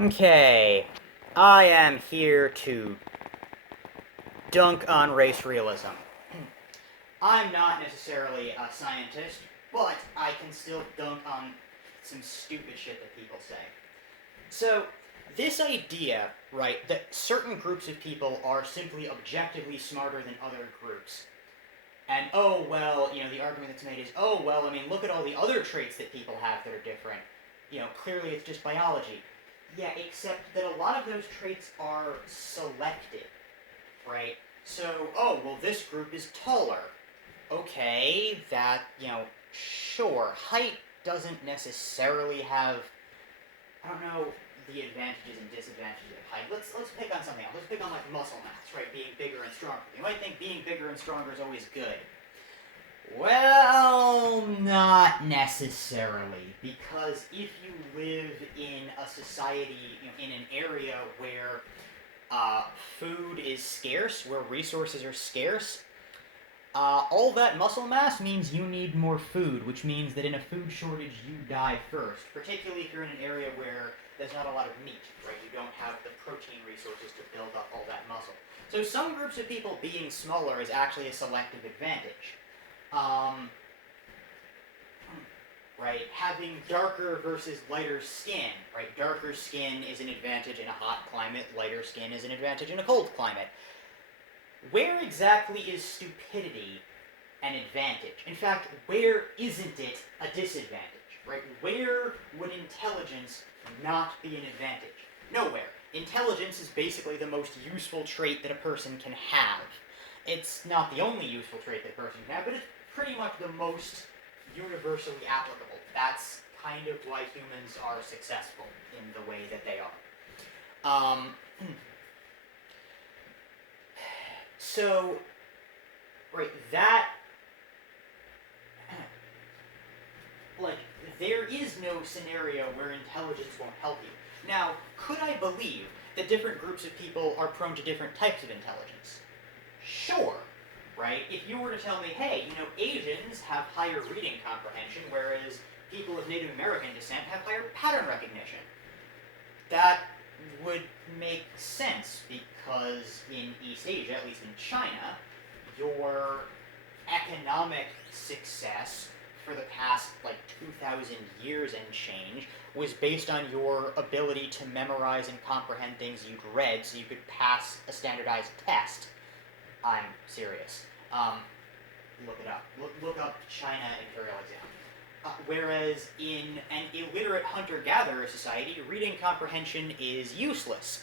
Okay, I am here to dunk on race realism. I'm not necessarily a scientist, but I can still dunk on some stupid shit that people say. So, this idea, right, that certain groups of people are simply objectively smarter than other groups, and oh, well, the argument that's made is, oh, well, I mean, look at all the other traits that people have that are different. Clearly it's just biology. Yeah, except that a lot of those traits are selected, right? So, oh, well, this group is taller. Okay, sure. Height doesn't necessarily have, I don't know, the advantages and disadvantages of height. Let's pick on something else. Let's pick on like muscle mass, right? Being bigger and stronger. You might think being bigger and stronger is always good. Well, not necessarily, because if you live in a society, in an area where food is scarce, where resources are scarce, all that muscle mass means you need more food, which means that in a food shortage you die first, particularly if you're in an area where there's not a lot of meat, right? You don't have the protein resources to build up all that muscle. So some groups of people being smaller is actually a selective advantage. Um, right? Having darker versus lighter skin, right? Darker skin is an advantage in a hot climate, lighter skin is an advantage in a cold climate. Where exactly is stupidity an advantage? In fact, where isn't it a disadvantage, right? Where would intelligence not be an advantage? Nowhere. Intelligence is basically the most useful trait that a person can have. It's not the only useful trait that a person can have, but it's pretty much the most universally applicable. That's kind of why humans are successful in the way that they are. So, right, there is no scenario where intelligence won't help you. Now, could I believe that different groups of people are prone to different types of intelligence? Sure, right? If you were to tell me, hey, Asians have higher reading comprehension, whereas people of Native American descent have higher pattern recognition. That would make sense because in East Asia, at least in China, your economic success for the past 2,000 years and change was based on your ability to memorize and comprehend things you'd read so you could pass a standardized test. I'm serious. Look it up. Look up China Imperial Exam. Whereas in an illiterate hunter-gatherer society, reading comprehension is useless.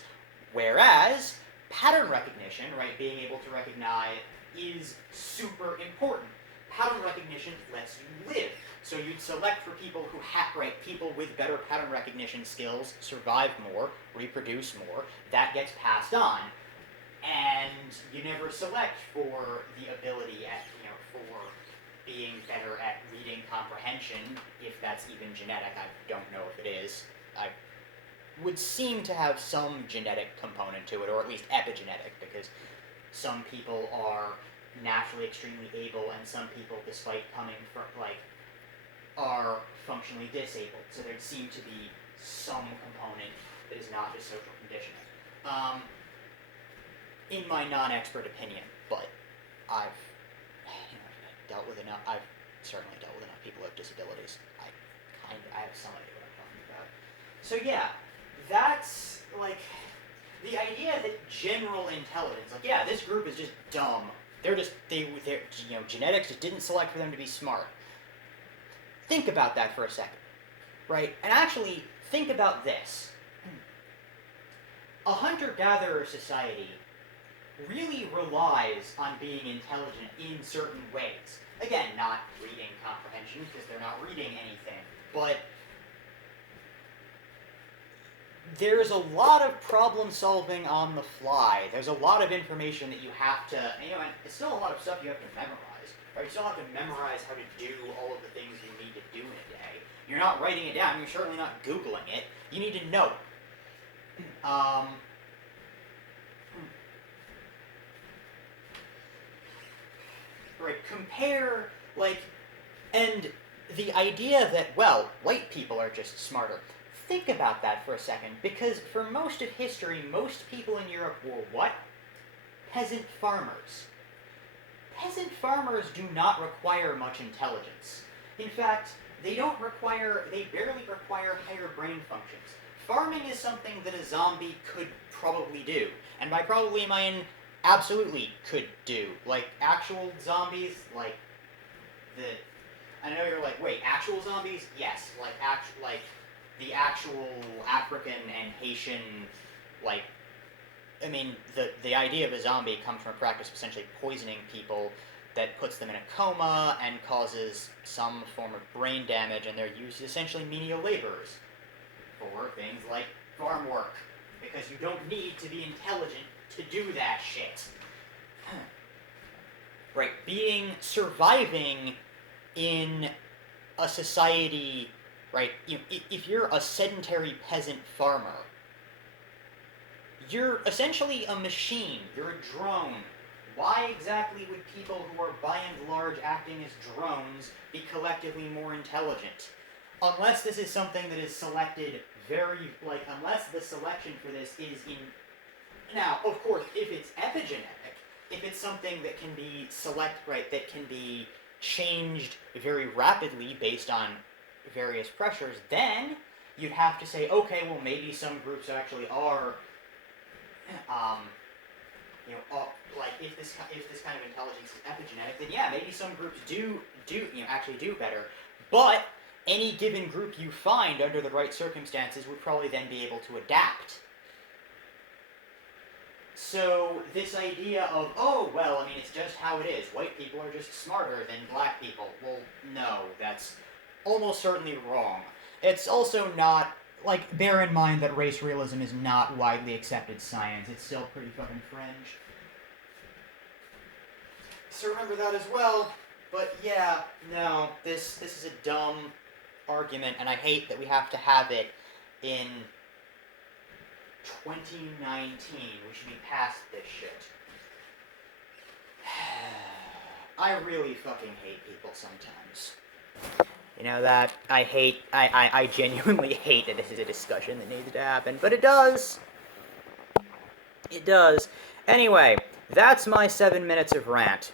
Whereas pattern recognition, right, being able to recognize, is super important. Pattern recognition lets you live. So you'd select for people who people with better pattern recognition skills survive more, reproduce more, that gets passed on. And you never select for the ability for being better at reading comprehension, if that's even genetic. I don't know if it is. I would seem to have some genetic component to it, or at least epigenetic, because some people are naturally extremely able, and some people, despite coming from, are functionally disabled. So there'd seem to be some component that is not just social conditioning. In my non-expert opinion, but I've I've certainly dealt with enough people with disabilities. I have some idea what I'm talking about. So yeah, that's the idea that general intelligence, this group is just dumb. They're genetics just didn't select for them to be smart. Think about that for a second, right? And actually think about this. A hunter-gatherer society really relies on being intelligent in certain ways. Again, not reading comprehension, because they're not reading anything, but there's a lot of problem solving on the fly. There's a lot of information that you have to, and it's still a lot of stuff you have to memorize. Right? You still have to memorize how to do all of the things you need to do in a day. You're not writing it down, you're certainly not Googling it. You need to know it. Right, compare, and the idea that, white people are just smarter. think about that for a second, because for most of history, most people in Europe were what? Peasant farmers. Peasant farmers do not require much intelligence. In fact, they barely require higher brain functions. Farming is something that a zombie could probably do. And by probably, I mean absolutely could do. Like, actual zombies, like, I know you're like, wait, actual zombies? Yes, like the actual African and Haitian, like, I mean, the idea of a zombie comes from a practice of essentially poisoning people that puts them in a coma and causes some form of brain damage, and they're used as essentially menial laborers for things like farm work, because you don't need to be intelligent to do that shit. Right, surviving in a society, right, if you're a sedentary peasant farmer, you're essentially a machine, you're a drone. Why exactly would people who are by and large acting as drones be collectively more intelligent? Unless this is something that is selected unless the selection for this is in... Now, of course, if it's epigenetic, if it's something that can be that can be changed very rapidly based on various pressures, then you'd have to say, okay, well, maybe some groups actually are, if this kind of intelligence is epigenetic, then yeah, maybe some groups actually do better. But any given group you find under the right circumstances would probably then be able to adapt. So this idea of, oh, well, I mean, it's just how it is. White people are just smarter than black people. Well, no, that's almost certainly wrong. It's also not, bear in mind that race realism is not widely accepted science. It's still pretty fucking fringe. So remember that as well. But yeah, no, this is a dumb argument, and I hate that we have to have it in 2019. We should be past this shit. I really fucking hate people sometimes. You know that? I genuinely hate that this is a discussion that needs to happen, but it does. It does. Anyway, that's my 7 minutes of rant.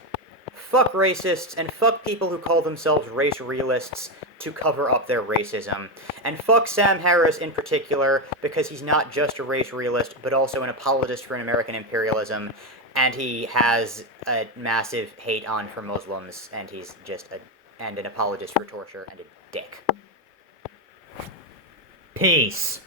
Fuck racists, and fuck people who call themselves race realists to cover up their racism. And fuck Sam Harris in particular, because he's not just a race realist, but also an apologist for American imperialism, and he has a massive hate on for Muslims, and he's just an apologist for torture and a dick. Peace.